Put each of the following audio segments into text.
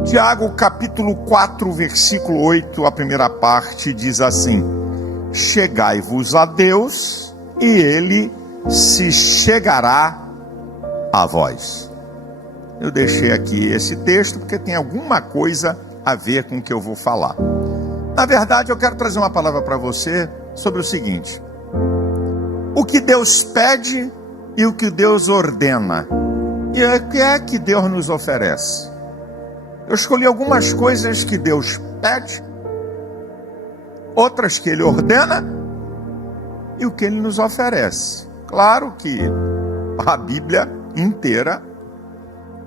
Tiago, capítulo 4, versículo 8, a primeira parte diz assim: chegai-vos a Deus e Ele se chegará a vós. Eu deixei aqui esse texto porque tem alguma coisa a ver com o que eu vou falar. Na verdade, eu quero trazer uma palavra para você sobre o seguinte: o que Deus pede e o que Deus ordena. E o que é que Deus nos oferece? Eu escolhi algumas coisas que Deus pede, outras que Ele ordena e o que Ele nos oferece. Claro que a Bíblia inteira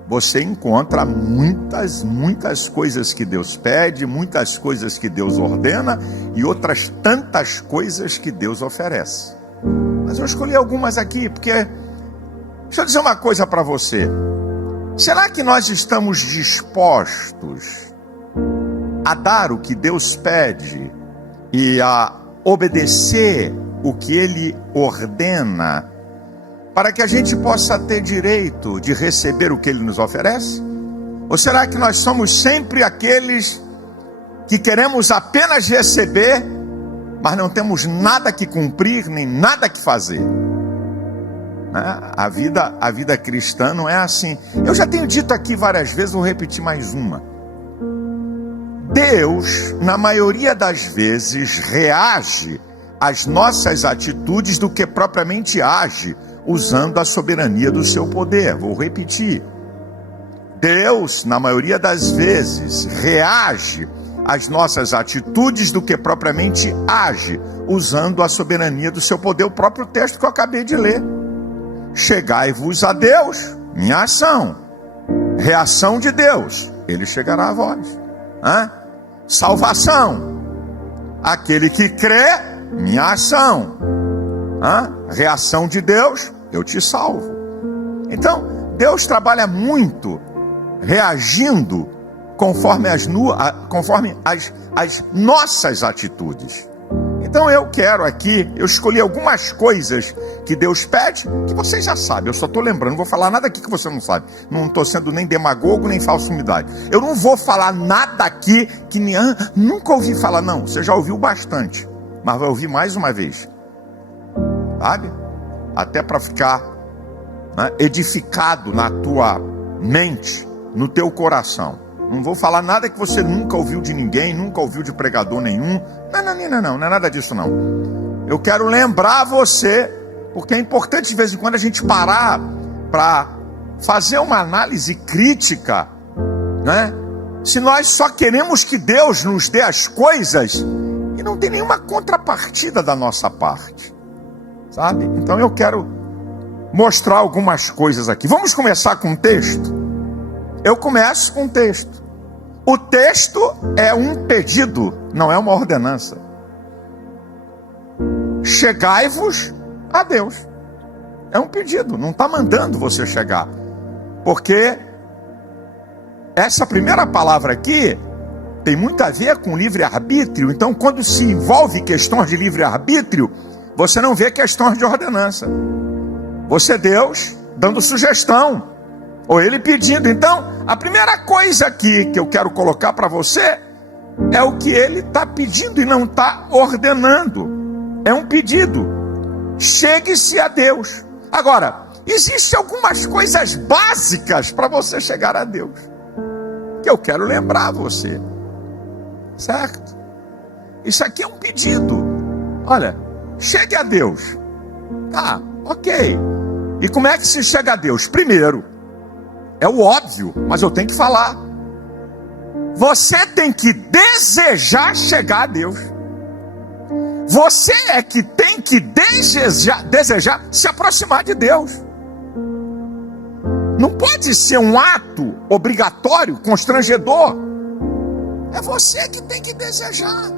você encontra muitas coisas que Deus pede, muitas coisas que Deus ordena e outras tantas coisas que Deus oferece. Mas eu escolhi algumas aqui porque, deixa eu dizer uma coisa para você. Será que nós estamos dispostos a dar o que Deus pede e a obedecer o que Ele ordena, para que a gente possa ter direito de receber o que Ele nos oferece? Ou será que nós somos sempre aqueles que queremos apenas receber, mas não temos nada que cumprir, nem nada que fazer? A vida cristã não é assim. Eu já tenho dito aqui várias vezes, vou repetir mais uma. Deus, na maioria das vezes, reage às nossas atitudes do que propriamente age, usando a soberania do seu poder. Vou repetir. Deus, na maioria das vezes, reage às nossas atitudes do que propriamente age, usando a soberania do seu poder. O próprio texto que eu acabei de ler. Chegai-vos a Deus, minha ação. Reação de Deus, Ele chegará a vós. Salvação, aquele que crê, minha ação. Reação de Deus, eu te salvo. Então, Deus trabalha muito reagindo conforme as nossas atitudes. Então eu escolhi algumas coisas que Deus pede, que vocês já sabem, eu só estou lembrando, não vou falar nada aqui que você não sabe, não estou sendo nem demagogo, nem falsa humildade, eu não vou falar nada aqui que nunca ouvi falar, não, você já ouviu bastante, mas vai ouvir mais uma vez, sabe? Até para ficar edificado na tua mente, no teu coração. Não vou falar nada que você nunca ouviu de ninguém, nunca ouviu de pregador nenhum. Não é nada disso não. Eu quero lembrar você, porque é importante de vez em quando a gente parar para fazer uma análise crítica, né? Se nós só queremos que Deus nos dê as coisas e não tem nenhuma contrapartida da nossa parte, sabe? Então eu quero mostrar algumas coisas aqui. Vamos começar com um texto? Eu começo com um texto. O texto é um pedido, não é uma ordenança. Chegai-vos a Deus. É um pedido, não está mandando você chegar. Porque essa primeira palavra aqui tem muito a ver com livre-arbítrio. Então, quando se envolve questões de livre-arbítrio, você não vê questões de ordenança. Você, Deus, dando sugestão, ou Ele pedindo. Então, a primeira coisa aqui que eu quero colocar para você é o que Ele está pedindo e não está ordenando. É um pedido. Chegue-se a Deus. Agora, existem algumas coisas básicas para você chegar a Deus, que eu quero lembrar você. Certo? Isso aqui é um pedido. Olha, chegue a Deus. Tá, ok. E como é que se chega a Deus? Primeiro, é o óbvio, mas eu tenho que falar. Você tem que desejar chegar a Deus. Você é que tem que desejar se aproximar de Deus. Não pode ser um ato obrigatório, constrangedor. É você que tem que desejar.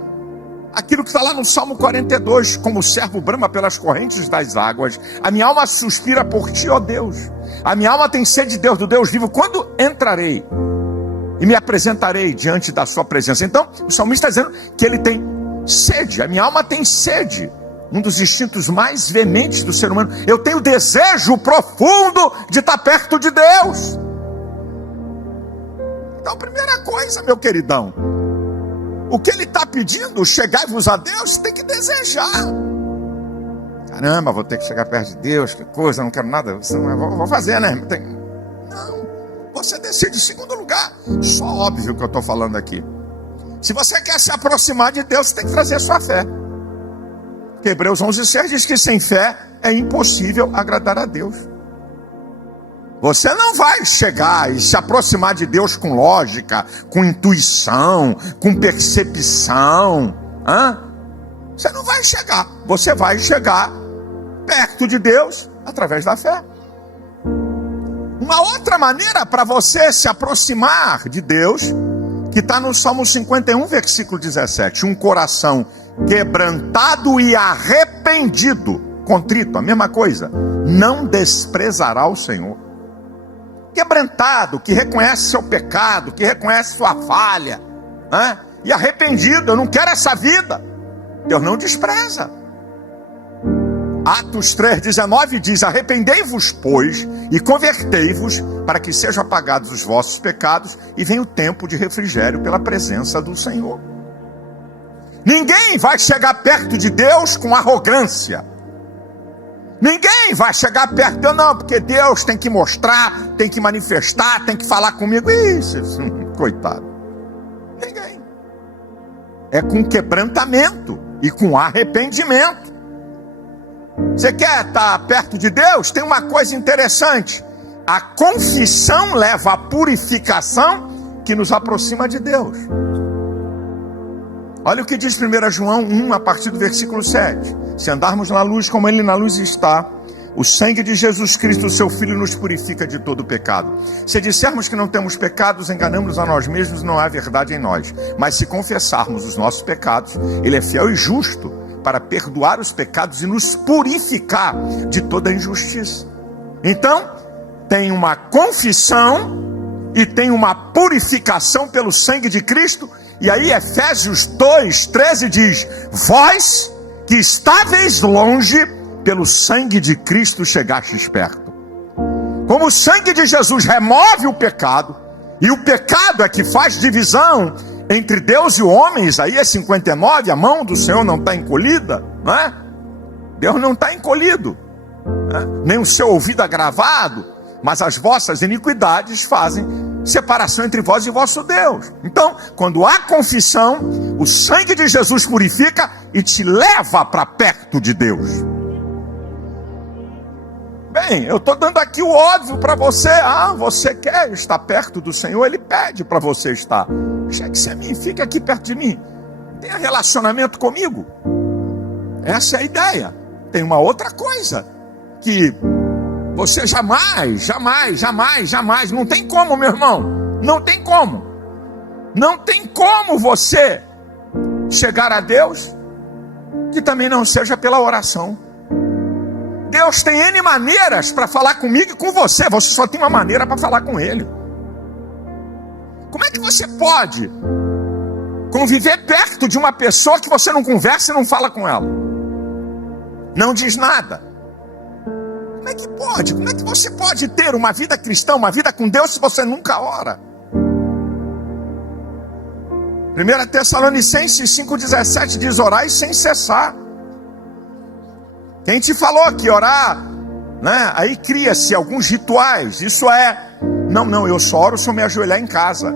Aquilo que está lá no Salmo 42, como o servo brama pelas correntes das águas, a minha alma suspira por ti, ó Deus. A minha alma tem sede de Deus, do Deus vivo. Quando entrarei e me apresentarei diante da sua presença? Então, o salmista está dizendo que ele tem sede, a minha alma tem sede. Um dos instintos mais veementes do ser humano. Eu tenho desejo profundo de estar perto de Deus. Então, primeira coisa, meu queridão, o que ele está pedindo, chegai-vos a Deus, tem que desejar. Caramba, vou ter que chegar perto de Deus, que coisa, não quero nada, vou fazer, né? Não, você decide. Em segundo lugar, só óbvio que eu estou falando aqui. Se você quer se aproximar de Deus, você tem que trazer a sua fé. Porque Hebreus 11:6 diz que sem fé é impossível agradar a Deus. Você não vai chegar e se aproximar de Deus com lógica, com intuição, com percepção. Você não vai chegar. Você vai chegar perto de Deus através da fé. Uma outra maneira para você se aproximar de Deus, que está no Salmo 51, versículo 17. Um coração quebrantado e arrependido, contrito, a mesma coisa, não desprezará o Senhor. Quebrantado, que reconhece seu pecado, que reconhece sua falha, e arrependido, eu não quero essa vida, Deus não despreza. Atos 3,19 diz: arrependei-vos, pois, e convertei-vos, para que sejam apagados os vossos pecados, e venha o tempo de refrigério pela presença do Senhor. Ninguém vai chegar perto de Deus com arrogância. Ninguém vai chegar perto de Deus, não, porque Deus tem que mostrar, tem que manifestar, tem que falar comigo. Isso, coitado. Ninguém. É com quebrantamento e com arrependimento. Você quer estar perto de Deus? Tem uma coisa interessante. A confissão leva à purificação que nos aproxima de Deus. Olha o que diz 1 João 1, a partir do versículo 7. Se andarmos na luz como Ele na luz está, o sangue de Jesus Cristo, seu Filho, nos purifica de todo pecado. Se dissermos que não temos pecados, enganamos a nós mesmos, não há verdade em nós. Mas se confessarmos os nossos pecados, Ele é fiel e justo para perdoar os pecados e nos purificar de toda injustiça. Então, tem uma confissão e tem uma purificação pelo sangue de Cristo. E aí Efésios 2:13 diz: vós que estáveis longe, pelo sangue de Cristo chegastes perto. Como o sangue de Jesus remove o pecado, e o pecado é que faz divisão entre Deus e o homem, Isaías 59, a mão do Senhor não está encolhida, não é? Deus não está encolhido, nem o seu ouvido agravado, mas as vossas iniquidades fazem separação entre vós e vosso Deus. Então, quando há confissão, o sangue de Jesus purifica e te leva para perto de Deus. Bem, eu estou dando aqui o óbvio para você. Você quer estar perto do Senhor, Ele pede para você estar. Chegue-se a mim, fique aqui perto de mim. Tenha relacionamento comigo. Essa é a ideia. Tem uma outra coisa, que você jamais, não tem como, meu irmão, não tem como você chegar a Deus que também não seja pela oração. Deus tem N maneiras para falar comigo e com você, você só tem uma maneira para falar com Ele. Como é que você pode conviver perto de uma pessoa que você não conversa e não fala com ela? Não diz nada. Como é que pode? Como é que você pode ter uma vida cristã, uma vida com Deus, se você nunca ora? 1 Tessalonicenses 5,17 diz: orai sem cessar. Quem te falou que orar, né? Aí cria-se alguns rituais. Isso é, não, eu só oro se eu me ajoelhar em casa.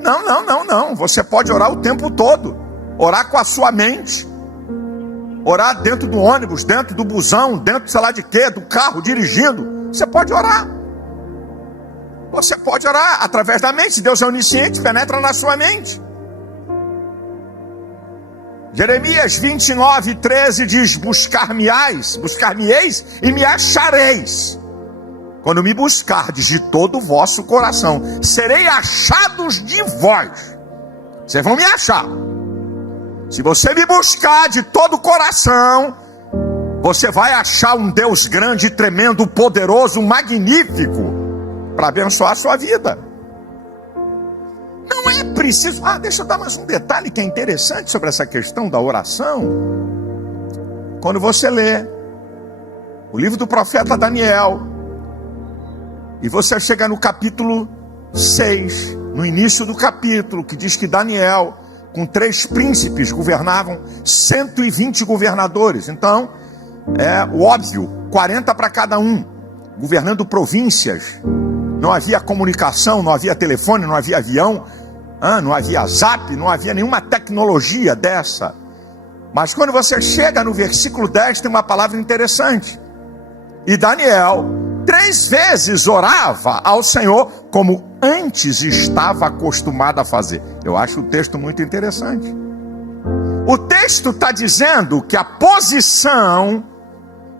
Não. Você pode orar o tempo todo. Orar com a sua mente. Orar dentro do ônibus, dentro do busão, dentro sei lá de quê, do carro, dirigindo. Você pode orar. Você pode orar através da mente. Deus é onisciente, penetra na sua mente. Jeremias 29:13 diz: buscar-me-eis e me achareis. Quando me buscardes de todo o vosso coração, serei achados de vós. Vocês vão me achar. Se você me buscar de todo o coração, você vai achar um Deus grande, tremendo, poderoso, magnífico, para abençoar a sua vida. Não é preciso... deixa eu dar mais um detalhe que é interessante sobre essa questão da oração. Quando você lê o livro do profeta Daniel, e você chega no capítulo 6, no início do capítulo, que diz que Daniel, com 3 príncipes, governavam 120 governadores. Então, é o óbvio, 40 para cada um, governando províncias. Não havia comunicação, não havia telefone, não havia avião, não havia zap, não havia nenhuma tecnologia dessa. Mas quando você chega no versículo 10, tem uma palavra interessante. E Daniel 3 vezes orava ao Senhor, como antes estava acostumado a fazer. Eu acho o texto muito interessante. O texto está dizendo que a posição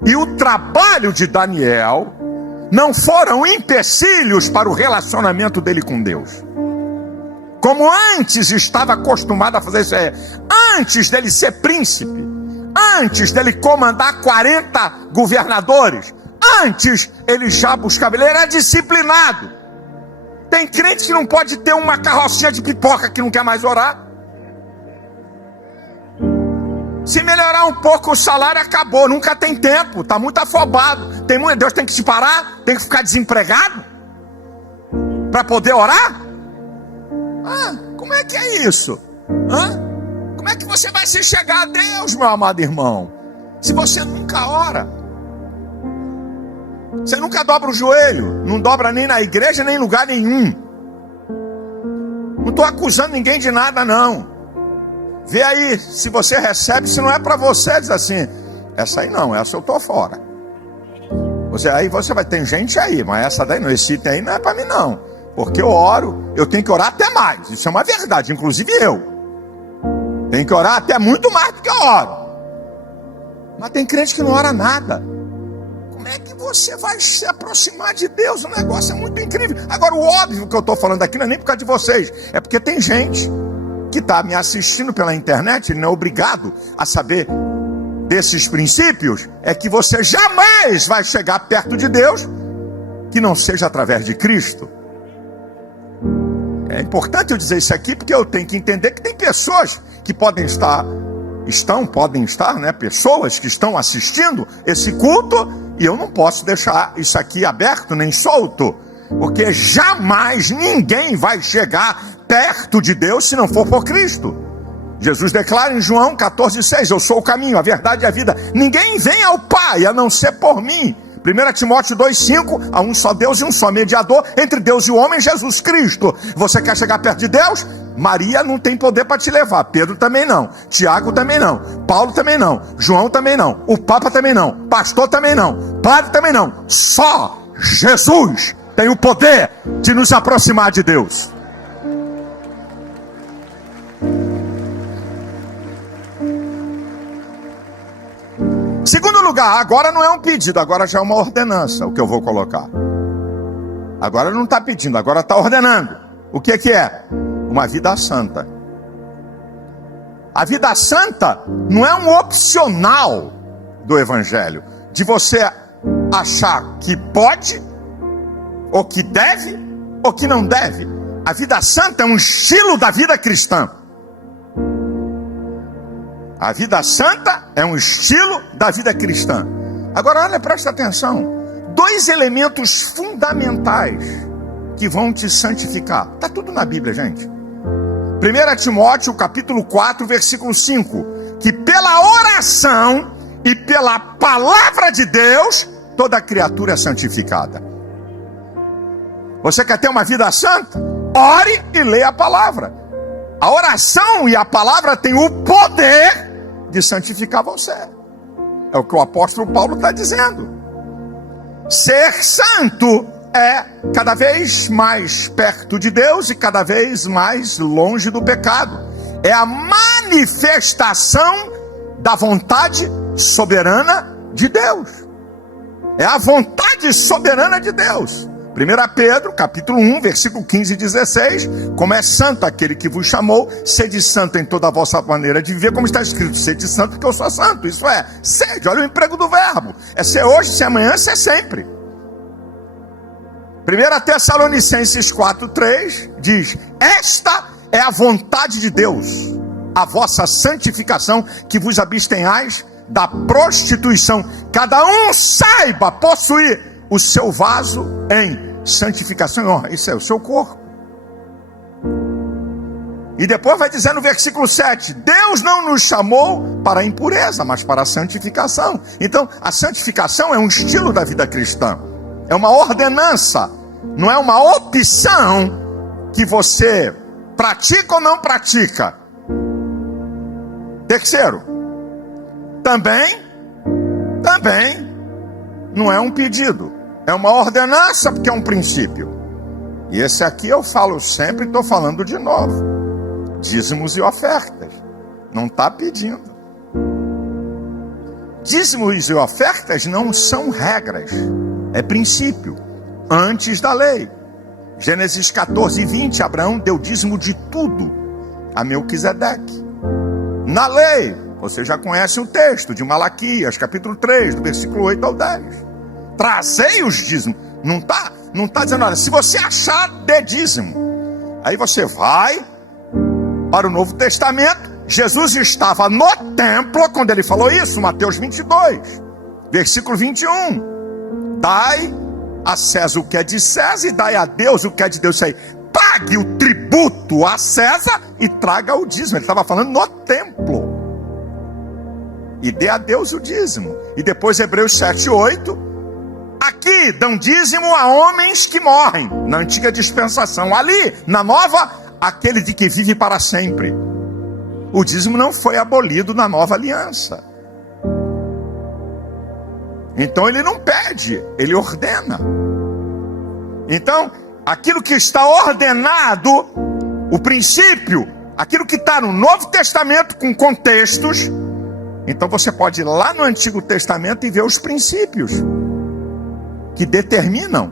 e o trabalho de Daniel não foram empecilhos para o relacionamento dele com Deus. Como antes estava acostumado a fazer isso, antes dele ser príncipe, antes dele comandar 40 governadores, antes ele já buscava, ele era disciplinado. Tem crente que não pode ter uma carrocinha de pipoca que não quer mais orar. Se melhorar um pouco o salário, acabou, nunca tem tempo, está muito afobado. Deus tem que te parar, tem que ficar desempregado para poder orar? Como é que é isso? Como é que você vai se chegar a Deus, meu amado irmão, se você nunca ora? Você nunca dobra o joelho, não dobra nem na igreja, nem em lugar nenhum. Não estou acusando ninguém de nada, não. Vê aí, se você recebe, se não é para você, diz assim, essa aí não, essa eu estou fora. Aí você vai ter gente aí, mas essa daí não, esse item aí não é para mim não. Porque eu oro, eu tenho que orar até mais. Isso é uma verdade, inclusive eu. Tenho que orar até muito mais do que eu oro. Mas tem crente que não ora nada. Como é que você vai se aproximar de Deus? O negócio é muito incrível. Agora, o óbvio que eu estou falando aqui não é nem por causa de vocês. É porque tem gente que está me assistindo pela internet, ele não é obrigado a saber desses princípios. É que você jamais vai chegar perto de Deus que não seja através de Cristo. É importante eu dizer isso aqui, porque eu tenho que entender que tem pessoas que podem estar, né? Pessoas que estão assistindo esse culto, e eu não posso deixar isso aqui aberto nem solto, porque jamais ninguém vai chegar perto de Deus se não for por Cristo. Jesus declara em João 14,6: eu sou o caminho, a verdade e a vida. Ninguém vem ao Pai a não ser por mim. 1 Timóteo 2,5: há um só Deus e um só mediador entre Deus e o homem, Jesus Cristo. Você quer chegar perto de Deus? Maria não tem poder para te levar, Pedro também não, Tiago também não, Paulo também não, João também não, o Papa também não, pastor também não, padre também não. Só Jesus tem o poder de nos aproximar de Deus. Segundo lugar, agora não é um pedido, agora já é uma ordenança o que eu vou colocar. Agora não está pedindo, agora está ordenando. O que é? Uma vida santa. A vida santa não é um opcional do Evangelho, de você achar que pode, ou que deve, ou que não deve. A vida santa é um estilo da vida cristã. A vida santa é um estilo da vida cristã. Agora olha, presta atenção. 2 elementos fundamentais que vão te santificar. Está tudo na Bíblia, gente. 1 Timóteo capítulo 4, versículo 5. Que pela oração e pela palavra de Deus, toda criatura é santificada. Você quer ter uma vida santa? Ore e leia a palavra. A oração e a palavra têm o poder de santificar você. É o que o apóstolo Paulo está dizendo. Ser santo é cada vez mais perto de Deus e cada vez mais longe do pecado. É a manifestação da vontade soberana de Deus. É a vontade soberana de Deus. 1 Pedro, capítulo 1, versículo 15 e 16. Como é santo aquele que vos chamou, sede santo em toda a vossa maneira de viver, como está escrito, sede santo porque eu sou santo. Isso é, sede, olha o emprego do verbo. É ser hoje, ser amanhã, ser sempre. 1 Tessalonicenses 4:3 diz: esta é a vontade de Deus, a vossa santificação, que vos abstenhais da prostituição. Cada um saiba possuir o seu vaso em santificação e honra. Isso é o seu corpo. E depois vai dizer no versículo 7, Deus não nos chamou para a impureza, mas para a santificação. Então, a santificação é um estilo da vida cristã. É uma ordenança, não é uma opção que você pratica ou não pratica. Terceiro, também não é um pedido. É uma ordenança porque é um princípio. E esse aqui eu falo sempre e estou falando de novo. Dízimos e ofertas. Não está pedindo. Dízimos e ofertas não são regras. É princípio. Antes da lei. Gênesis 14:20. Abraão deu dízimo de tudo a Melquisedeque. Na lei, você já conhece o texto de Malaquias, capítulo 3, do versículo 8 ao 10. Trazei os dízimos. Não está dizendo nada. Se você achar, dê dízimo. Aí você vai para o Novo Testamento. Jesus estava no templo quando ele falou isso, Mateus 22, versículo 21. Dai a César o que é de César e dai a Deus o que é de Deus. Isso aí. Pague o tributo a César e traga o dízimo. Ele estava falando no templo. E dê a Deus o dízimo. E depois Hebreus 7:8. Aqui dão dízimo a homens que morrem. Na antiga dispensação. Ali, na nova, aquele de que vive para sempre. O dízimo não foi abolido na nova aliança. Então ele não pede, ele ordena. Então, aquilo que está ordenado, o princípio, aquilo que está no Novo Testamento com contextos, então você pode ir lá no Antigo Testamento e ver os princípios que determinam,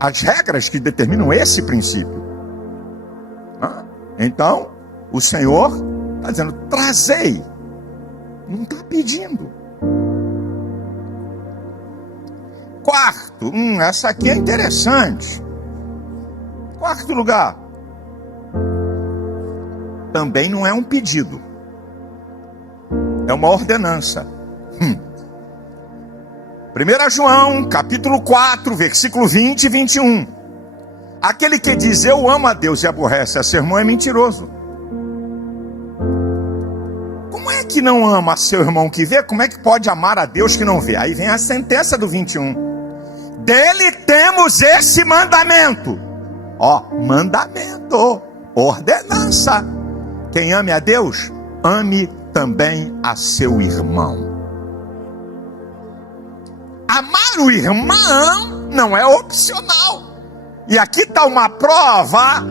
as regras que determinam esse princípio. Então, o Senhor está dizendo, trazei. Não está pedindo. Quarto, essa aqui é interessante. Quarto lugar, também não é um pedido, é uma ordenança. 1 João, capítulo 4, versículo 20 e 21. Aquele que diz, eu amo a Deus e aborrece a seu irmão é mentiroso. Como é que não ama a seu irmão que vê? Como é que pode amar a Deus que não vê? Aí vem a sentença do 21. Dele temos esse mandamento. Mandamento, ordenança. Quem ame a Deus, ame também a seu irmão. Amar o irmão não é opcional. E aqui está uma prova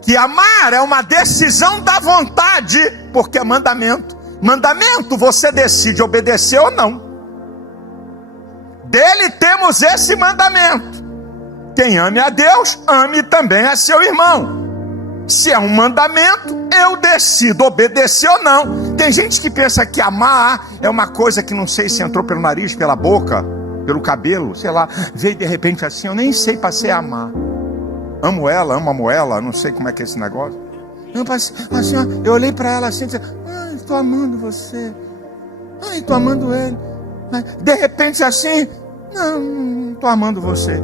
que amar é uma decisão da vontade, porque é mandamento. Mandamento você decide obedecer ou não. Dele temos esse mandamento. Quem ame a Deus, ame também a seu irmão. Se é um mandamento, eu decido obedecer ou não. Tem gente que pensa que amar é uma coisa que não sei se entrou pelo nariz, pela boca, pelo cabelo, sei lá, veio de repente assim, eu nem sei, passei a amar. Amo ela, não sei como é que é esse negócio. Eu olhei para ela assim, disse, estou amando você. Estou amando ele. De repente assim, não estou amando você.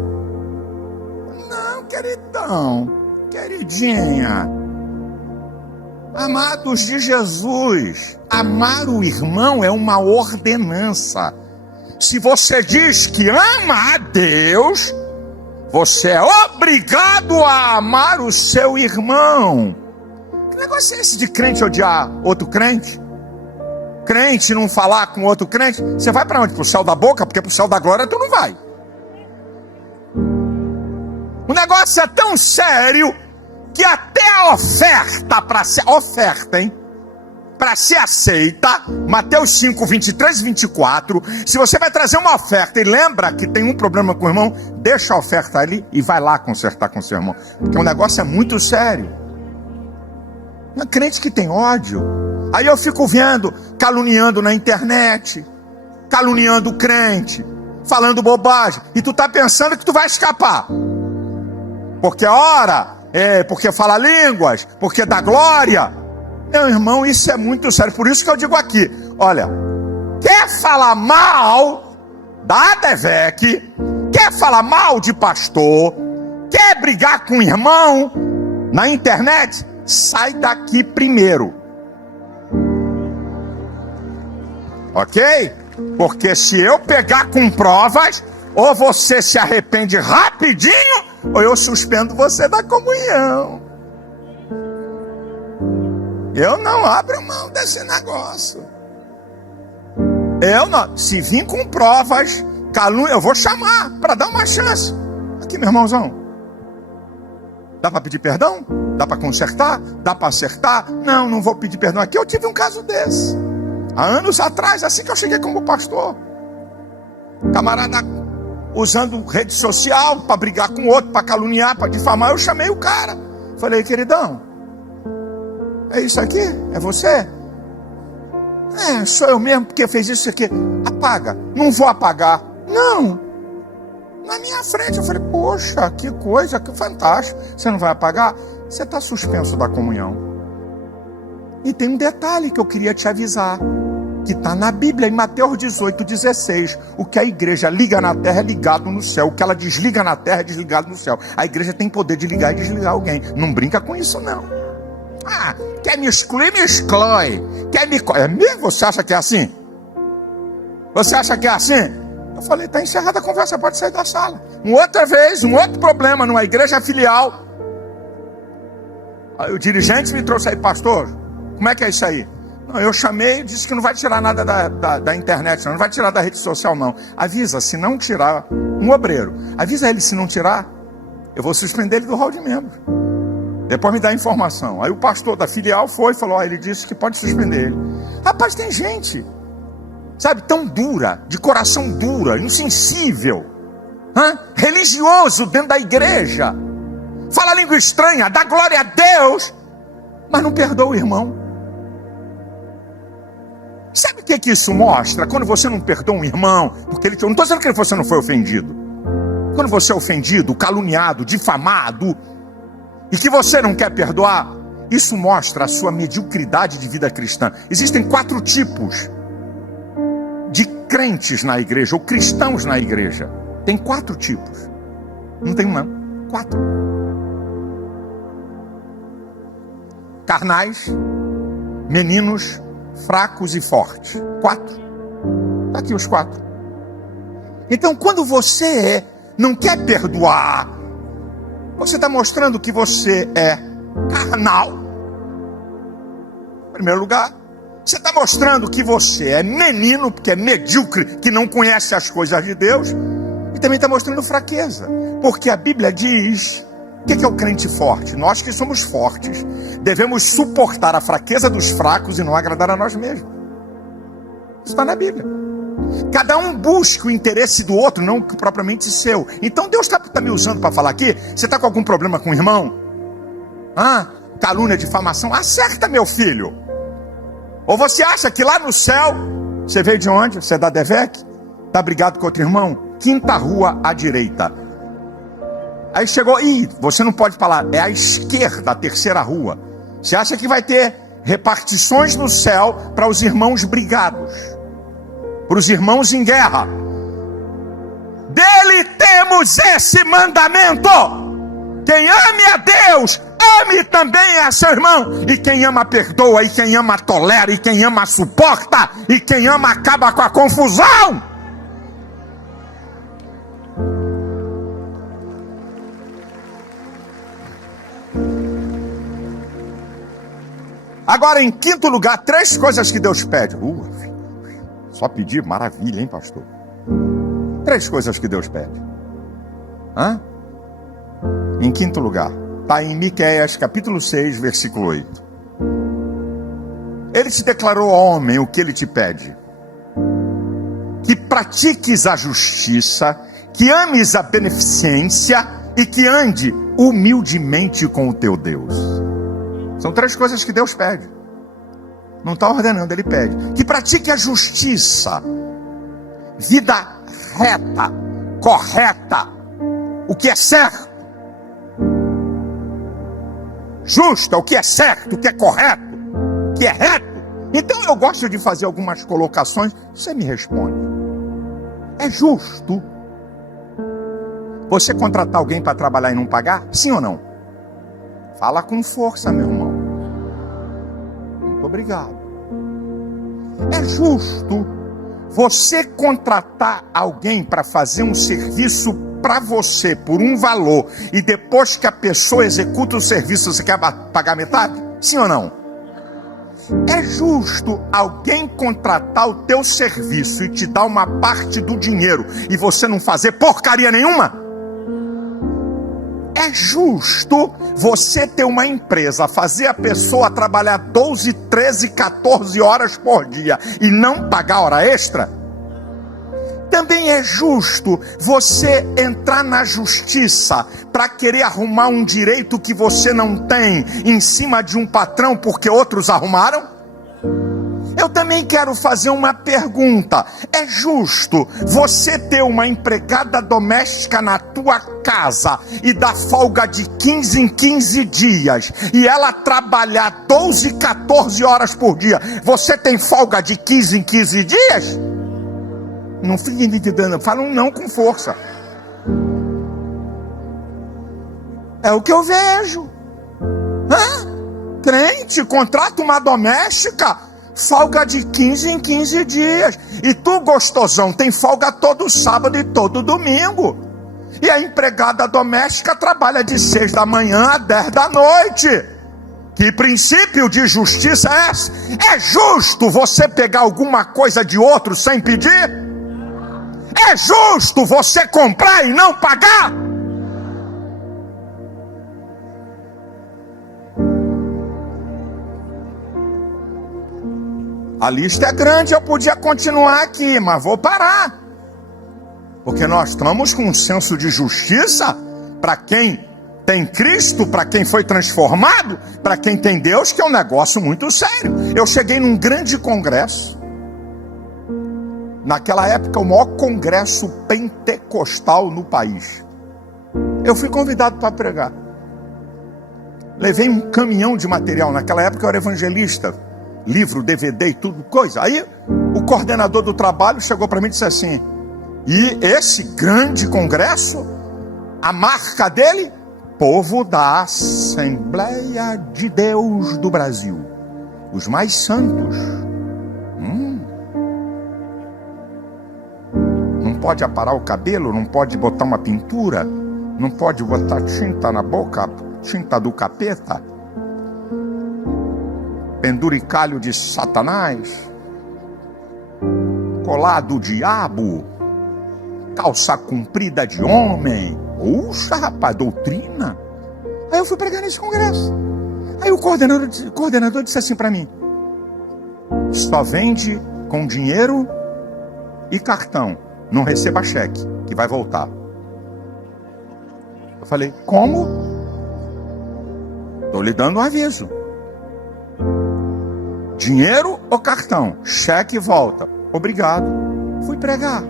Não, queridão, queridinha. Amados de Jesus, amar o irmão é uma ordenança. Se você diz que ama a Deus, você é obrigado a amar o seu irmão. Que negócio é esse de crente odiar outro crente? Crente não falar com outro crente? Você vai para onde? Para o céu da boca? Porque para o céu da glória tu não vai. O negócio é tão sério que até a oferta, para ser aceita, Mateus 5, 23 e 24, se você vai trazer uma oferta e lembra que tem um problema com o irmão, deixa a oferta ali e vai lá consertar com o seu irmão, porque o negócio é muito sério. Não é crente que tem ódio. Aí eu fico vendo, caluniando na internet, caluniando o crente, falando bobagem, e tu tá pensando que tu vai escapar, porque ora, porque fala línguas, porque dá glória. Meu irmão, isso é muito sério. Por isso que eu digo aqui, olha, quer falar mal da ADVEC, quer falar mal de pastor, quer brigar com o irmão, na internet, sai daqui primeiro. Ok? Porque se eu pegar com provas, ou você se arrepende rapidinho, ou eu suspendo você da comunhão. Eu não abro mão desse negócio. Eu não. Se vir com provas, calúnia, eu vou chamar para dar uma chance. Aqui, meu irmãozão. Dá para pedir perdão? Dá para consertar? Dá para acertar? Não, não vou pedir perdão. Aqui eu tive um caso desse. Há anos atrás, assim que eu cheguei como pastor. Camarada usando rede social para brigar com outro, para caluniar, para difamar. Eu chamei o cara. Falei, queridão, é isso aqui? É você? É, sou eu mesmo, porque fez isso aqui. Apaga. Não vou apagar. Não. Na minha frente, eu falei, poxa, que coisa, que fantástico. Você não vai apagar? Você está suspenso da comunhão. E tem um detalhe que eu queria te avisar, que está na Bíblia, em Mateus 18:16. O que a igreja liga na terra é ligado no céu. O que ela desliga na terra é desligado no céu. A igreja tem poder de ligar e desligar alguém. Não brinca com isso, não. Ah, quer me excluir, me exclui. Quer me... É mesmo? Você acha que é assim? Você acha que é assim? Eu falei, está encerrada a conversa, pode sair da sala. Uma outra vez, um outro problema numa igreja filial. Aí o dirigente me trouxe aí, pastor, como é que é isso aí? Não, eu chamei e disse que não vai tirar nada da internet, não vai tirar da rede social, não. Avisa, se não tirar, um obreiro, avisa ele, se não tirar, eu vou suspender ele do hall de membros. Depois me dá a informação. Aí o pastor da filial foi e falou, ele disse que pode suspender ele. Rapaz, tem gente, sabe, tão dura, de coração dura, insensível, religioso dentro da igreja, fala língua estranha, dá glória a Deus, mas não perdoa o irmão. Sabe o que isso mostra? Quando você não perdoa um irmão, porque ele, eu não estou dizendo que você não foi ofendido. Quando você é ofendido, caluniado, difamado, e que você não quer perdoar, isso mostra a sua mediocridade de vida cristã. Existem 4 tipos de crentes na igreja, ou cristãos na igreja. Tem 4 tipos. Não tem um, não. 4. Carnais, meninos, fracos e fortes. 4. Está aqui os 4. Então, quando você não quer perdoar, você está mostrando que você é carnal. Em primeiro lugar. Você está mostrando que você é menino, porque é medíocre, que não conhece as coisas de Deus. E também está mostrando fraqueza. Porque a Bíblia diz, o que é o crente forte? Nós que somos fortes, devemos suportar a fraqueza dos fracos e não agradar a nós mesmos. Isso está na Bíblia. Cada um busca o interesse do outro, não propriamente seu. Então Deus está me usando para falar aqui. Você está com algum problema com o irmão? Calúnia, difamação? Acerta, meu filho. Ou você acha que lá no céu, você veio de onde? Você é da Devec? Está brigado com outro irmão? 5ª rua à direita. Aí chegou, você não pode falar, é à esquerda, a 3ª rua. Você acha que vai ter repartições no céu para os irmãos brigados, para os irmãos em guerra? Dele temos esse mandamento: quem ame a Deus, ame também a seu irmão. E quem ama perdoa, e quem ama tolera, e quem ama suporta, e quem ama acaba com a confusão. Agora, em 5º lugar, 3 coisas que Deus pede. Só pedir, maravilha, hein, pastor? 3 coisas que Deus pede. Em 5º lugar, está em Miqueias capítulo 6, versículo 8. Ele te declarou ao homem o que ele te pede: que pratiques a justiça, que ames a beneficência e que ande humildemente com o teu Deus. São 3 coisas que Deus pede. Não está ordenando, ele pede. Que pratique a justiça, vida reta, correta, o que é certo. Justo é o que é certo, o que é correto, o que é reto. Então eu gosto de fazer algumas colocações. Você me responde: é justo você contratar alguém para trabalhar e não pagar? Sim ou não? Fala com força, meu irmão. Muito obrigado. É justo você contratar alguém para fazer um serviço para você por um valor e depois que a pessoa executa o serviço você quer pagar metade? Sim ou não? É justo alguém contratar o teu serviço e te dar uma parte do dinheiro e você não fazer porcaria nenhuma? É justo você ter uma empresa, fazer a pessoa trabalhar 12, 13, 14 horas por dia e não pagar hora extra? Também é justo você entrar na justiça para querer arrumar um direito que você não tem em cima de um patrão porque outros arrumaram? Eu também quero fazer uma pergunta. É justo você ter uma empregada doméstica na tua casa e dar folga de 15 em 15 dias e ela trabalhar 12, 14 horas por dia? Você tem folga de 15 em 15 dias? Não fiquem me dando, falam não com força. É o que eu vejo. Crente, contrata uma doméstica, folga de 15 em 15 dias. E tu, gostosão, tem folga todo sábado e todo domingo. E a empregada doméstica trabalha de 6 da manhã a 10 da noite. Que princípio de justiça é esse? É justo você pegar alguma coisa de outro sem pedir? É justo você comprar e não pagar? A lista é grande, eu podia continuar aqui, mas vou parar. Porque nós estamos com um senso de justiça para quem tem Cristo, para quem foi transformado, para quem tem Deus, que é um negócio muito sério. Eu cheguei num grande congresso. Naquela época, o maior congresso pentecostal no país. Eu fui convidado para pregar. Levei um caminhão de material. Naquela época eu era evangelista. Livro, DVD e tudo, coisa. Aí o coordenador do trabalho chegou para mim e disse assim: e esse grande congresso, a marca dele, povo da Assembleia de Deus do Brasil. Os mais santos. Não pode aparar o cabelo, não pode botar uma pintura, não pode botar tinta na boca, tinta do capeta, penduricalho de Satanás, colar do diabo, calça comprida de homem. Puxa, rapaz, doutrina. Aí eu fui pregar nesse congresso. Aí o coordenador disse assim para mim: só vende com dinheiro e cartão. Não receba cheque, que vai voltar. Eu falei: como? Estou lhe dando um aviso. Dinheiro ou cartão? Cheque volta. Obrigado. Fui pregar.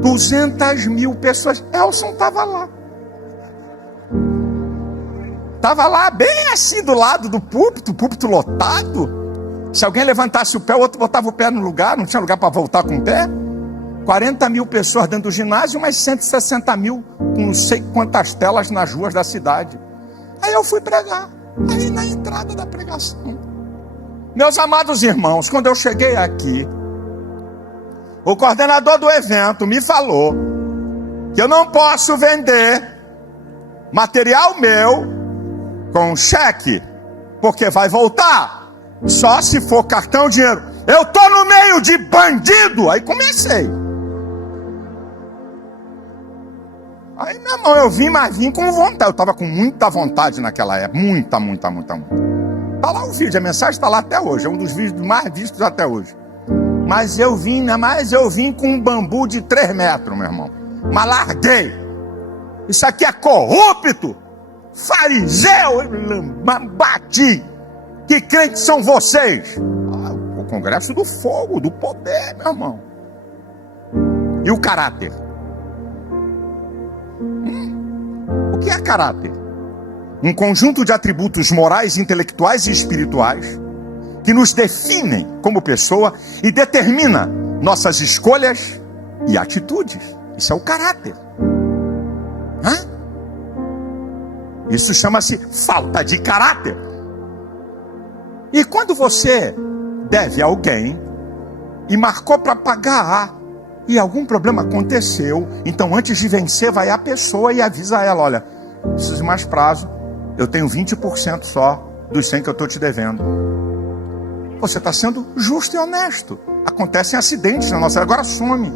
200 mil pessoas. Elson estava lá. Estava lá, bem assim do lado do púlpito lotado. Se alguém levantasse o pé, o outro botava o pé no lugar, não tinha lugar para voltar com o pé. 40 mil pessoas dentro do ginásio, mais 160 mil com não sei quantas telas nas ruas da cidade. Aí eu fui pregar. Aí na entrada da pregação, meus amados irmãos, quando eu cheguei aqui, o coordenador do evento me falou que eu não posso vender material meu com cheque, porque vai voltar. Só se for cartão, dinheiro. Eu tô no meio de bandido. Aí comecei. Aí, meu irmão, eu vim, mas vim com vontade. Eu tava com muita vontade naquela época. Muita. Tá lá o vídeo, a mensagem está lá até hoje. É um dos vídeos mais vistos até hoje. Mas eu vim com um bambu de 3 metros, meu irmão. Mas larguei. Isso aqui é corrupto. Fariseu. Bati. Que crentes são vocês? O congresso do fogo, do poder, meu irmão. E o caráter? O que é caráter? Um conjunto de atributos morais, intelectuais e espirituais que nos definem como pessoa e determina nossas escolhas e atitudes. Isso é o caráter. Isso chama-se falta de caráter. E quando você deve a alguém e marcou para pagar e algum problema aconteceu, então antes de vencer vai a pessoa e avisa ela: olha, preciso de mais prazo, eu tenho 20% só dos 100 que eu estou te devendo. Você está sendo justo e honesto. Acontecem acidentes na nossa... Agora some.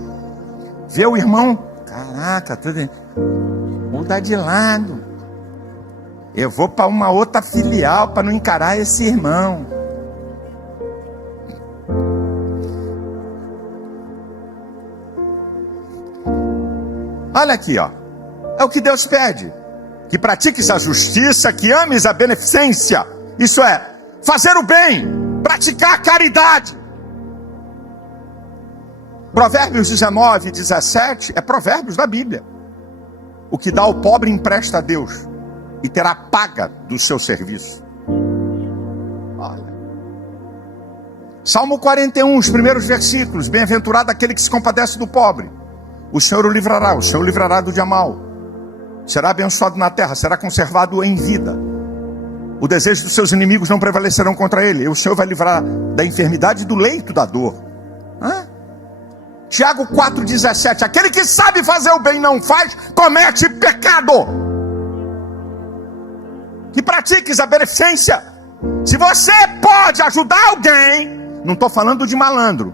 Vê o irmão, caraca, tudo... muda de lado. Eu vou para uma outra filial para não encarar esse irmão. Olha aqui, ó. É o que Deus pede. Que pratiques a justiça, que ames a beneficência. Isso é, fazer o bem, praticar a caridade. Provérbios 19, 17 é provérbios da Bíblia. O que dá ao pobre empresta a Deus e terá paga do seu serviço. Olha. Salmo 41, os primeiros versículos. Bem-aventurado aquele que se compadece do pobre. O Senhor o livrará do dia mau. Será abençoado na terra, será conservado em vida. O desejo dos seus inimigos não prevalecerão contra ele. E o Senhor vai livrar da enfermidade e do leito da dor. Tiago 4,17. Aquele que sabe fazer o bem e não faz, comete pecado. Que pratiques a beneficência. Se você pode ajudar alguém, não estou falando de malandro.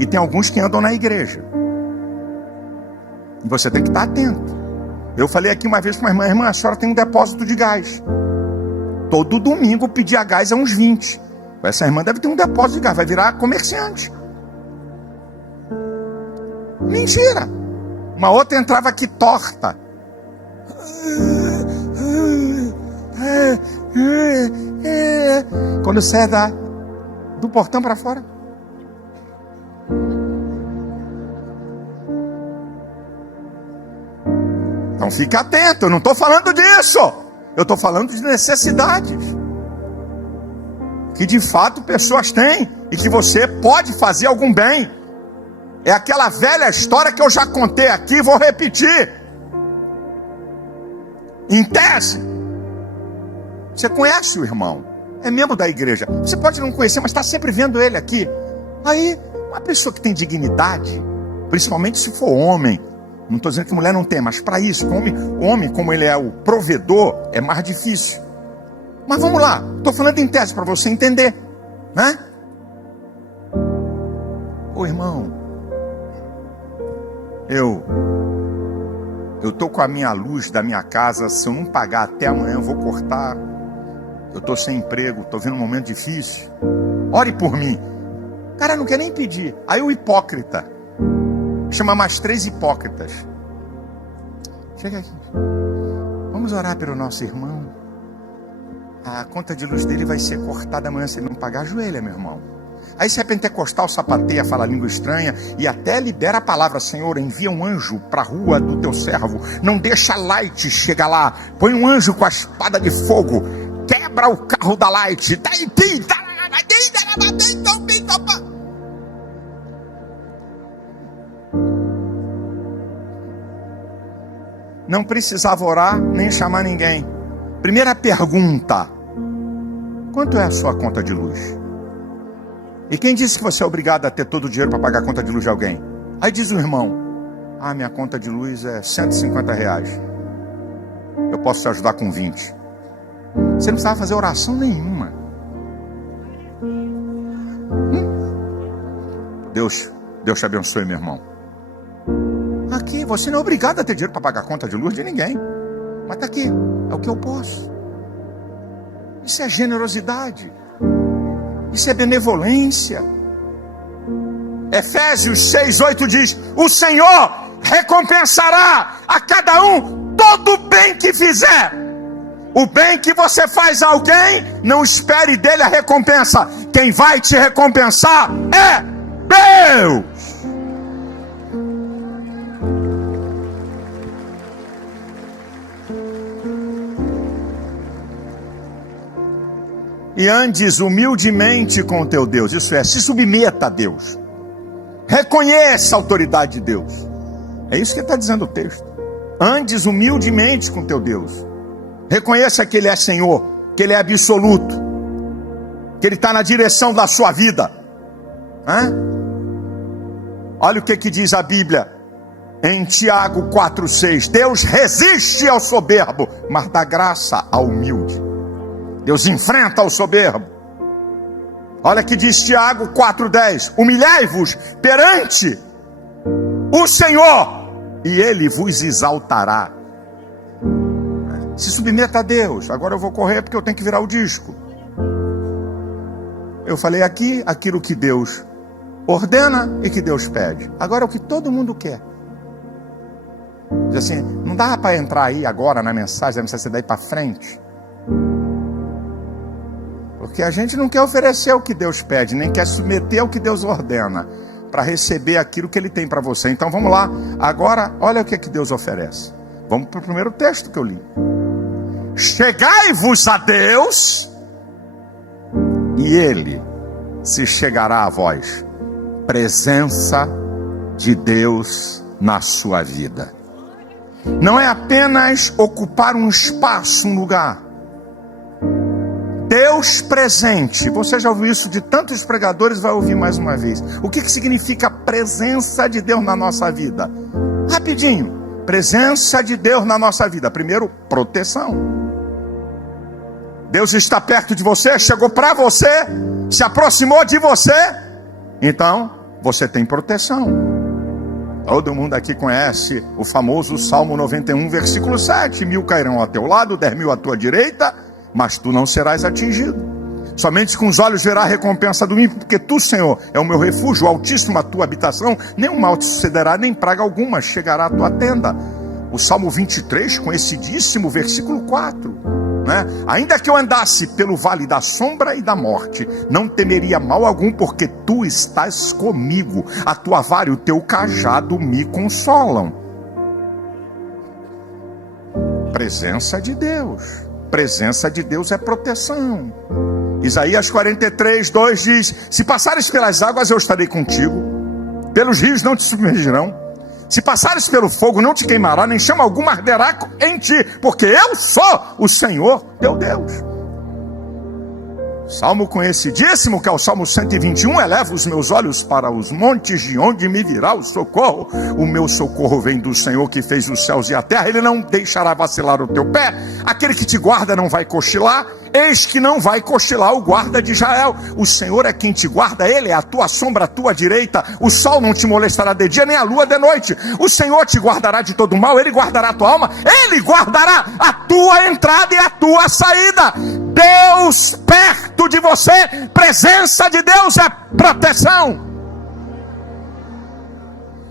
E tem alguns que andam na igreja. E você tem que estar atento. Eu falei aqui uma vez para uma irmã: a senhora tem um depósito de gás. Todo domingo pedia gás a uns 20. Essa irmã deve ter um depósito de gás, vai virar comerciante. Mentira. Uma outra entrava aqui torta. Quando sai do portão para fora. Então fica atento, eu não estou falando disso. Eu estou falando de necessidades que de fato pessoas têm e que você pode fazer algum bem. É aquela velha história que eu já contei aqui, vou repetir. Em tese, você conhece o irmão, é membro da igreja. Você pode não conhecer, mas está sempre vendo ele aqui. Aí, uma pessoa que tem dignidade, principalmente se for homem, não estou dizendo que mulher não tem, mas para isso, o homem, como ele é o provedor, é mais difícil. Mas vamos lá, estou falando em tese para você entender, né? Ô irmão, eu estou com a minha luz da minha casa, se eu não pagar até amanhã eu vou cortar. Eu estou sem emprego, estou vendo um momento difícil. Ore por mim. O cara não quer nem pedir. Aí o hipócrita chama mais 3 hipócritas. Chega aqui. Vamos orar pelo nosso irmão. A conta de luz dele vai ser cortada amanhã se ele não pagar. Ajoelha, meu irmão. Aí se é pentecostal, sapateia, fala língua estranha e até libera a palavra: Senhor, envia um anjo para a rua do teu servo. Não deixa Light chegar lá. Põe um anjo com a espada de fogo. Quebra o carro da Light. Não precisava orar nem chamar ninguém. Primeira pergunta: quanto é a sua conta de luz? E quem disse que você é obrigado a ter todo o dinheiro para pagar a conta de luz de alguém? Aí diz o irmão: minha conta de luz é R$150. Eu posso te ajudar com 20. Você não precisava fazer oração nenhuma. Deus te abençoe, meu irmão. Aqui, você não é obrigado a ter dinheiro para pagar a conta de luz de ninguém. Mas está aqui, é o que eu posso. Isso é generosidade. Isso é benevolência. Efésios 6:8 diz: o Senhor recompensará a cada um todo o bem que fizer. O bem que você faz a alguém, não espere dele a recompensa. Quem vai te recompensar é Deus. E andes humildemente com o teu Deus. Isso é, se submeta a Deus. Reconheça a autoridade de Deus. É isso que está dizendo o texto. Andes humildemente com o teu Deus. Reconheça que Ele é Senhor, que Ele é absoluto, que Ele está na direção da sua vida. Olha o que diz a Bíblia em Tiago 4,6. Deus resiste ao soberbo, mas dá graça ao humilde. Deus enfrenta o soberbo. Olha que diz Tiago 4,10. Humilhai-vos perante o Senhor, e Ele vos exaltará. Se submeta a Deus. Agora eu vou correr porque eu tenho que virar o disco. Eu falei aqui aquilo que Deus ordena e que Deus pede. Agora é o que todo mundo quer. Diz assim, não dá para entrar aí agora na mensagem, não precisa ser daí para frente. Porque a gente não quer oferecer o que Deus pede, nem quer submeter ao que Deus ordena, para receber aquilo que Ele tem para você. Então vamos lá, agora olha o que Deus oferece. Vamos para o primeiro texto que eu li. Chegai-vos a Deus, e Ele se chegará a vós. Presença de Deus na sua vida. Não é apenas ocupar um espaço, um lugar. Deus presente. Você já ouviu isso de tantos pregadores, vai ouvir mais uma vez. O que significa a presença de Deus na nossa vida? Rapidinho. Presença de Deus na nossa vida. Primeiro, proteção. Deus está perto de você, chegou para você, se aproximou de você, então você tem proteção. Todo mundo aqui conhece o famoso Salmo 91, versículo 7. 1000 cairão ao teu lado, 10.000 à tua direita, mas tu não serás atingido. Somente com os olhos verá a recompensa do ímpio, porque tu, Senhor, é o meu refúgio, o Altíssimo a tua habitação. Nenhum mal te sucederá, nem praga alguma chegará à tua tenda. O Salmo 23, conhecidíssimo, versículo 4. Ainda que eu andasse pelo vale da sombra e da morte, não temeria mal algum, porque tu estás comigo. A tua vara e o teu cajado me consolam. Presença de Deus. Presença de Deus é proteção. Isaías 43, 2 diz: se passares pelas águas, eu estarei contigo. Pelos rios não te submergirão. Se passares pelo fogo, não te queimará, nem chama alguma arderá em ti, porque eu sou o Senhor teu Deus. Salmo conhecidíssimo, que é o Salmo 121, eleva os meus olhos para os montes, de onde me virá o socorro. O meu socorro vem do Senhor, que fez os céus e a terra. Ele não deixará vacilar o teu pé. Aquele que te guarda não vai cochilar. Eis que não vai cochilar o guarda de Israel. O Senhor é quem te guarda, Ele é a tua sombra, a tua direita. O sol não te molestará de dia, nem a lua de noite. O Senhor te guardará de todo mal, Ele guardará a tua alma, Ele guardará a tua entrada e a tua saída. Deus perto de você, presença de Deus é proteção.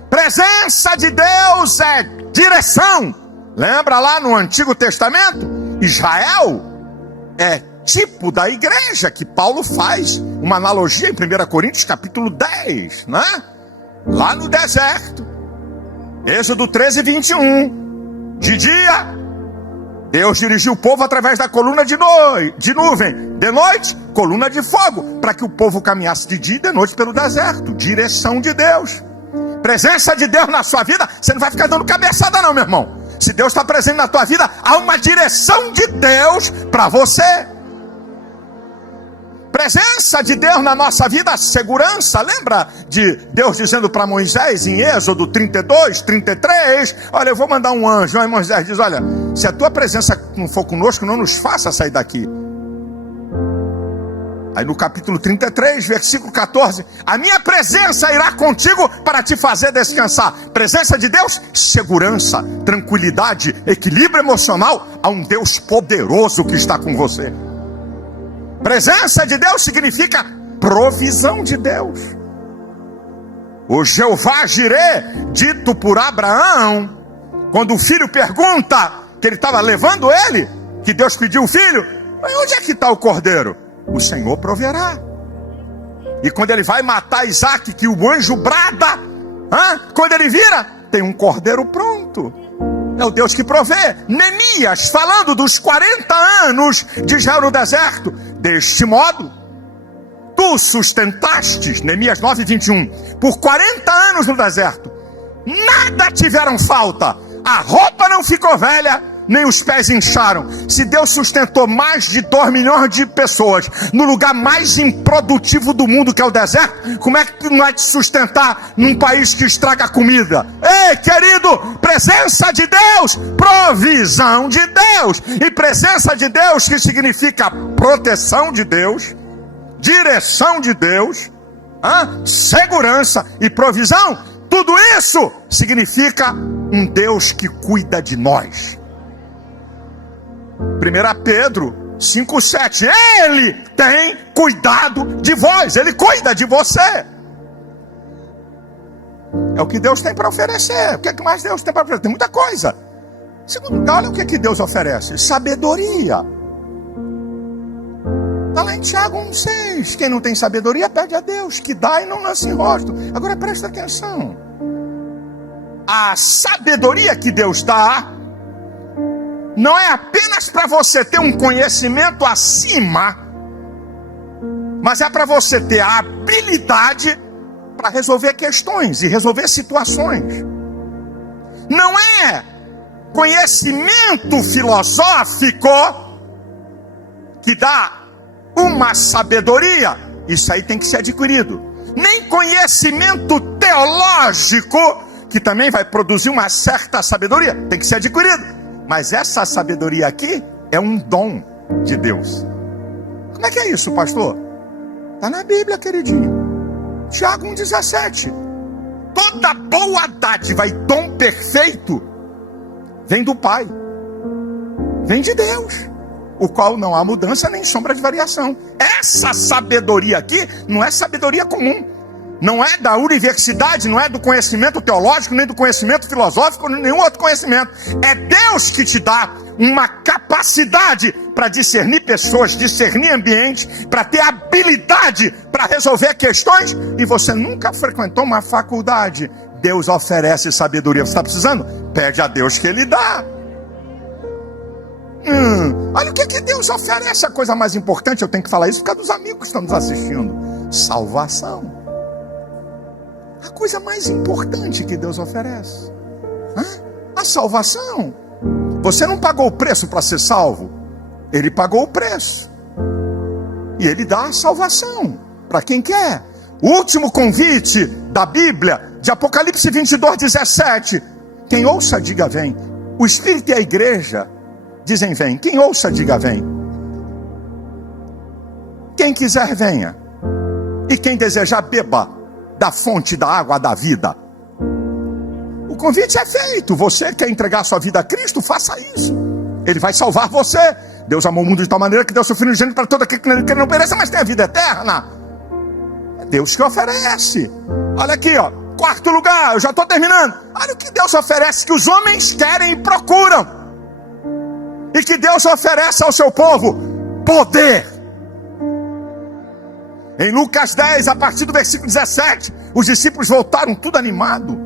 Presença de Deus é direção. Lembra lá no Antigo Testamento? Israel é tipo da igreja, que Paulo faz uma analogia em 1 Coríntios capítulo 10, né? Lá no deserto, Êxodo 13, 21. De dia, Deus dirigiu o povo através da coluna de nuvem. De noite, coluna de fogo, para que o povo caminhasse de dia e de noite pelo deserto. Direção de Deus. Presença de Deus na sua vida. Você não vai ficar dando cabeçada não, meu irmão. Se Deus está presente na tua vida, há uma direção de Deus para você. Presença de Deus na nossa vida, segurança. Lembra de Deus dizendo para Moisés em Êxodo 32, 33? Olha, eu vou mandar um anjo. Aí Moisés diz: olha, se a tua presença não for conosco, não nos faça sair daqui. Aí no capítulo 33, versículo 14: a minha presença irá contigo para te fazer descansar. Presença de Deus, segurança, tranquilidade, equilíbrio emocional. Há um Deus poderoso que está com você. Presença de Deus significa provisão de Deus. O Jeová Jirê, dito por Abraão, quando o filho pergunta que ele estava levando ele, que Deus pediu o filho: mas onde é que está o cordeiro? O Senhor proverá. E quando ele vai matar Isaac, que o anjo brada, quando ele vira, tem um cordeiro pronto. É o Deus que provê. Neemias, falando dos 40 anos de Israel no deserto: deste modo, tu sustentastes, Neemias 9, 21, por 40 anos no deserto, nada tiveram falta, a roupa não ficou velha, nem os pés incharam. Se Deus sustentou mais de 2 milhões de pessoas no lugar mais improdutivo do mundo, que é o deserto, como é que não vai te sustentar num país que estraga a comida? Ei, querido, presença de Deus, provisão de Deus. E presença de Deus, que significa proteção de Deus, direção de Deus, segurança e provisão. Tudo isso significa um Deus que cuida de nós. 1 Pedro 5,7. Ele tem cuidado de vós. Ele cuida de você. É o que Deus tem para oferecer. O que é que mais Deus tem para oferecer? Tem muita coisa. Em segundo lugar, olha o que é que Deus oferece. Sabedoria. Está lá em Tiago 1,6. Quem não tem sabedoria, pede a Deus, que dá e não nasce em rosto. Agora presta atenção. A sabedoria que Deus dá não é apenas para você ter um conhecimento acima, mas é para você ter a habilidade para resolver questões e resolver situações. Não é conhecimento filosófico que dá uma sabedoria. Isso aí tem que ser adquirido. Nem conhecimento teológico, que também vai produzir uma certa sabedoria, tem que ser adquirido. Mas essa sabedoria aqui é um dom de Deus. Como é que é isso, pastor? Está na Bíblia, queridinho. Tiago 1,17. Toda boa dádiva e dom perfeito vem do Pai, vem de Deus, o qual não há mudança nem sombra de variação. Essa sabedoria aqui não é sabedoria comum. Não é da universidade, não é do conhecimento teológico, nem do conhecimento filosófico, nem nenhum outro conhecimento. É Deus que te dá uma capacidade para discernir pessoas, discernir ambientes, para ter habilidade para resolver questões. E você nunca frequentou uma faculdade. Deus oferece sabedoria. Você está precisando? Pede a Deus que Ele dá. Olha o que Deus oferece. A coisa mais importante, eu tenho que falar isso por causa dos amigos que estão nos assistindo. Salvação. A coisa mais importante que Deus oferece. A salvação. Você não pagou o preço para ser salvo. Ele pagou o preço. E Ele dá a salvação para quem quer. O último convite da Bíblia, de Apocalipse 22:17. Quem ouça, diga vem. O Espírito e a igreja dizem vem. Quem ouça, diga vem. Quem quiser, venha. E quem desejar, beba da fonte da água da vida. O convite é feito. Você quer entregar sua vida a Cristo? Faça isso. Ele vai salvar você. Deus amou o mundo de tal maneira que deu seu Filho unigênito para todo aquele que não pereça, mas tem a vida eterna. É Deus que oferece. Olha aqui, ó. Quarto lugar, eu já estou terminando. Olha o que Deus oferece, que os homens querem e procuram. E que Deus oferece ao seu povo: poder. Em Lucas 10, a partir do versículo 17, os discípulos voltaram tudo animado.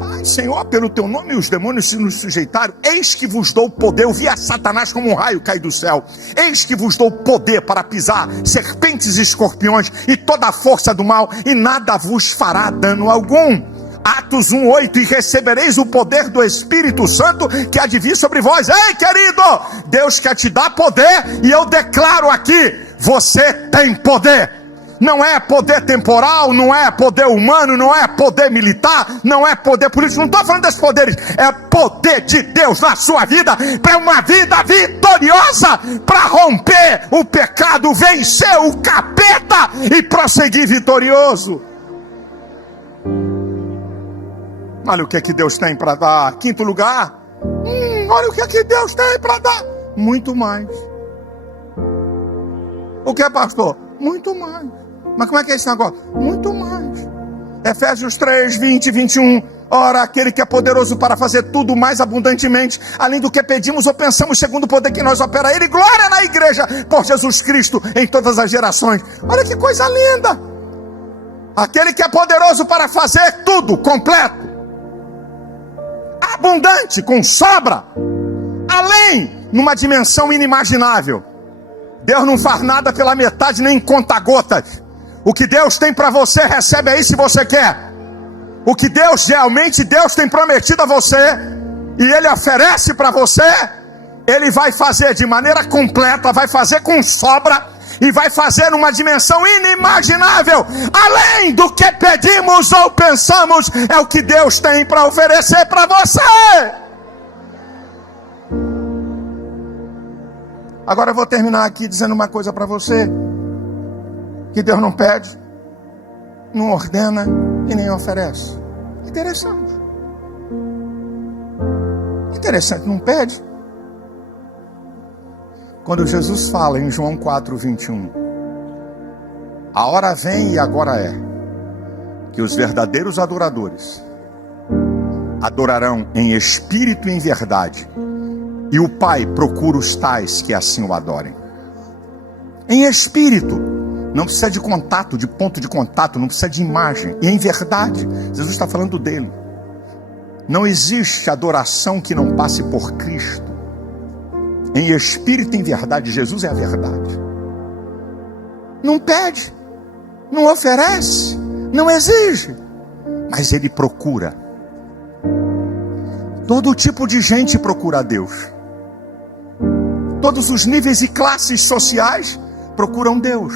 Pai, Senhor, pelo teu nome os demônios se nos sujeitaram. Eis que vos dou poder. Eu vi a Satanás como um raio cair do céu. Eis que vos dou poder para pisar serpentes e escorpiões e toda a força do mal, e nada vos fará dano algum. Atos 1:8, e recebereis o poder do Espírito Santo que há de vir sobre vós. Ei, querido, Deus quer te dar poder, e eu declaro aqui: você tem poder. Não é poder temporal, não é poder humano, não é poder militar, não é poder político. Não estou falando desses poderes. É poder de Deus na sua vida, para uma vida vitoriosa, para romper o pecado, vencer o capeta e prosseguir vitorioso. Olha o que é que Deus tem para dar. Quinto lugar, olha o que é que Deus tem para dar. Muito mais. O que é, pastor? Muito mais. Mas como é que é esse negócio? Muito mais. Efésios 3, 20 e 21. Ora, aquele que é poderoso para fazer tudo mais abundantemente, além do que pedimos ou pensamos, segundo o poder que nós opera Ele. Glória na igreja por Jesus Cristo em todas as gerações. Olha que coisa linda. Aquele que é poderoso para fazer tudo completo, abundante, com sobra, além, numa dimensão inimaginável. Deus não faz nada pela metade, nem em conta-gotas. O que Deus tem para você, recebe aí se você quer. O que Deus realmente tem prometido a você, e Ele oferece para você, Ele vai fazer de maneira completa, vai fazer com sobra, e vai fazer numa dimensão inimaginável, além do que pedimos ou pensamos. É o que Deus tem para oferecer para você. Agora eu vou terminar aqui dizendo uma coisa para você, que Deus não pede, não ordena e nem oferece. Interessante. Interessante, não pede. Quando Jesus fala em João 4:21, a hora vem e agora é, que os verdadeiros adoradores adorarão em espírito e em verdade, e o Pai procura os tais que assim o adorem. Em espírito, não precisa de contato, de ponto de contato, não precisa de imagem, e em verdade, Jesus está falando dele. Não existe adoração que não passe por Cristo. Em espírito e em verdade, Jesus é a verdade. Não pede, não oferece, não exige, mas Ele procura. Todo tipo de gente procura a Deus. Todos os níveis e classes sociais procuram Deus.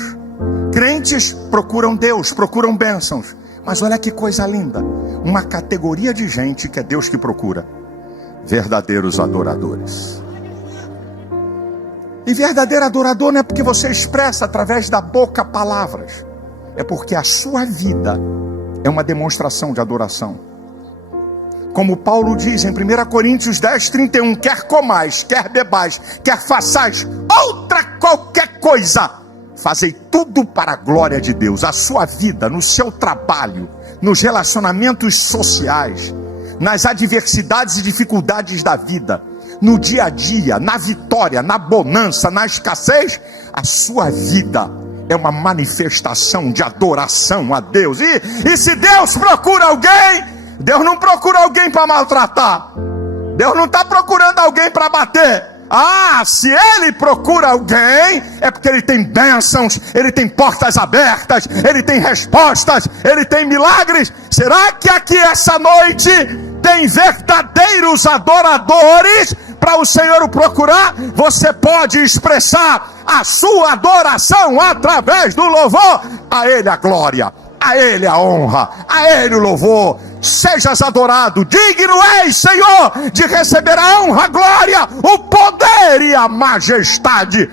Crentes procuram Deus, procuram bênçãos. Mas olha que coisa linda, uma categoria de gente que é Deus que procura: verdadeiros adoradores. E verdadeiro adorador não é porque você expressa através da boca palavras, é porque a sua vida é uma demonstração de adoração. Como Paulo diz em 1 Coríntios 10:31, quer comais, quer bebais, quer façais outra qualquer coisa, fazei tudo para a glória de Deus. A sua vida, no seu trabalho, nos relacionamentos sociais, nas adversidades e dificuldades da vida, no dia a dia, na vitória, na bonança, na escassez, a sua vida é uma manifestação de adoração a Deus. E se Deus procura alguém, Deus não procura alguém para maltratar. Deus não está procurando alguém para bater. Se Ele procura alguém, é porque Ele tem bênçãos, Ele tem portas abertas, Ele tem respostas, Ele tem milagres. Será que aqui essa noite tem verdadeiros adoradores para o Senhor o procurar? Você pode expressar a sua adoração através do louvor. A Ele a glória, a Ele a honra, a Ele o louvor. Sejas adorado, digno és, Senhor, de receber a honra, a glória, o poder e a majestade.